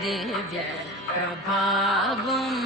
దివ్య ప్రభావం.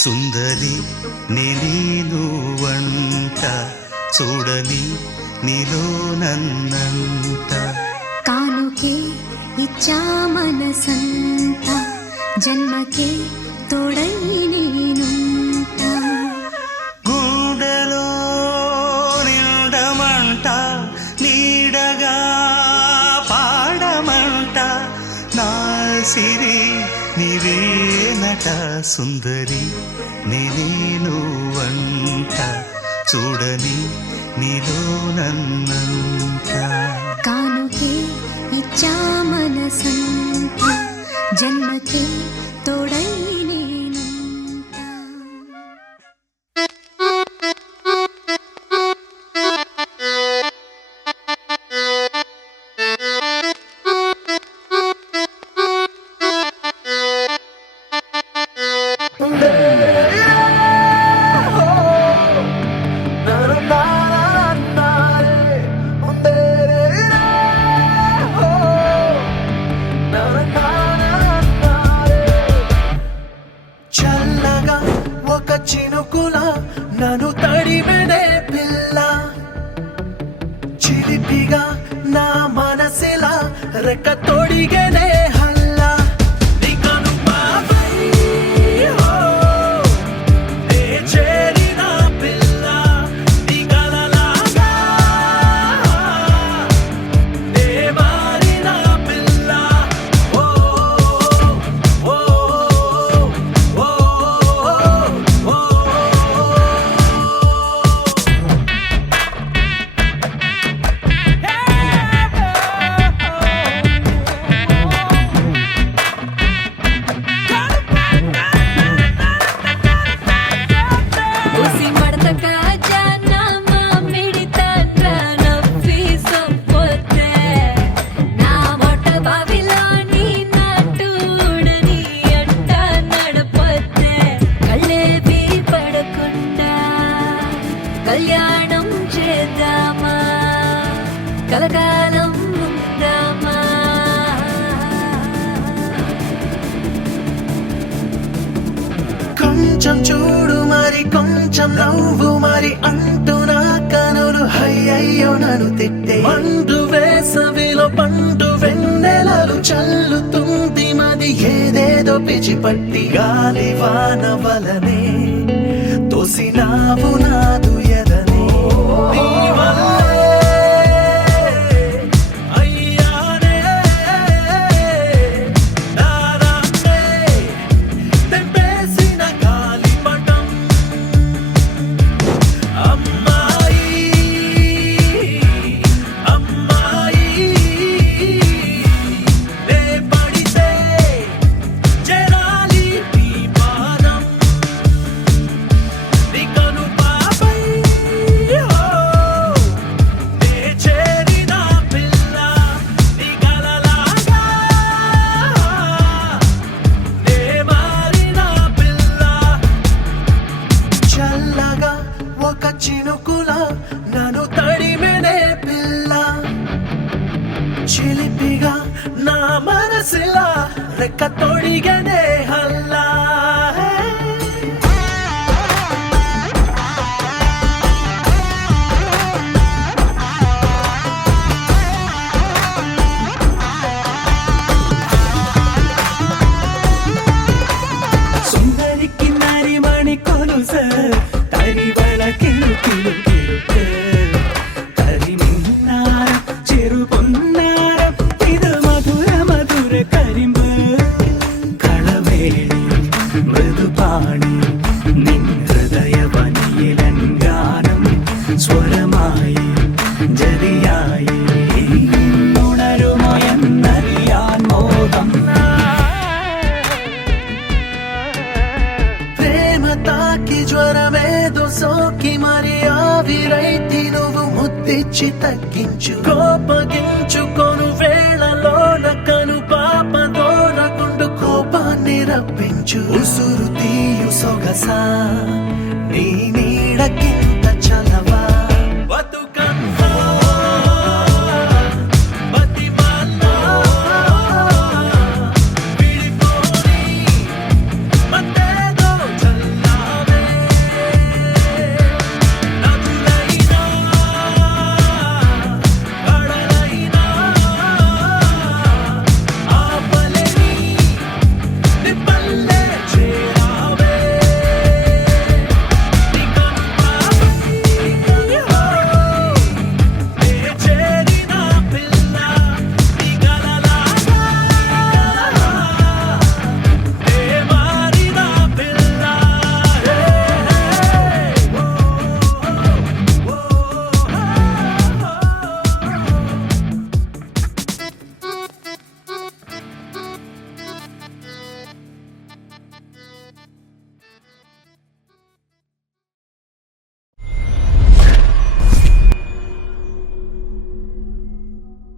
సుందరి నేను వంట చూడని నీలో నన్నంట కానుకే ఇచ్చా మనసంత జన్మకే తోడై నేనుంట గుండెలో నిండమంట నీడగా పాడమంట నా సిరి నీవేనట సుందరి నేను వంట చూడని నీలో నన్నంట కానుకే ఇచ్చా మనసంత జన్మకే తోడై నేనుంట. చల్లగా ఒక చినుకుల నన్ను తడిమెనే పిల్ల చిలిపిగా నా మనసిలా రెక్క తొడిగనే హల్లా నీకను బాబై నే చేరిన పిల్ల నీ కలలాగా నే మారిన పిల్ల ఓ ఓ ఓ ఓ ఉసి మడతక జానా మామిడి తండ్ర నవ్వి సొప్పొద్దే నా మొట్ట బావిలోని నాటుడని అంట నడపొద్దే కళ్ళేవి పడకుండా కళ్యాణం చేద్దామా కలకాలం ఉందామా కొంచెం చూడు మరి కొంచెం నవ్వు మరి అంటూ నా కనులు అయ్యయ్యో నన్ను తిట్టే మండు వేసవిలో పండు వెన్నెలలు చల్లుతుంది మది ఏదేదో పిచ్చిపట్టి గాలి వాన వలనే తోసినావు నాదు ఎదనే నీ వల్లే అయ్యానే నారాన్నే తెంపేసిన గాలిపటం అమ్మాయి అమ్మాయి నే పడితే చేరాలి నీ పాదం నీ కను పాపై నే చేరిన పిల్ల నీ కలలాగా నే మారిన పిల్ల చల్లగా ఒక చినుకుల నన్ను తడిమెనే పిల్ల చిలిపిగా నా మనసిలా రెక్క తొడిగనే హల్లా సుందరికి నరిమణి కొలుస తరివళ కిలు కిలు కిలుకే తరిమిన్నార చెరు పొన్నార ఇది మధుర మధుర కరింబు కళవ സ്വരമായി ജതിയായി ഉണരുമോ എന്നറിയാൻ മോഹം ప్రేమ తాకి జ్వరమేదో సోకి మరి ఆవిరైతి నువ్వు ముద్దిచ్చి తగ్గించు కోపగించుకొను వేళలోన కను పాపదోన గుండు కోపాన్ని రప్పించు ఉసురు తీయు సొగసా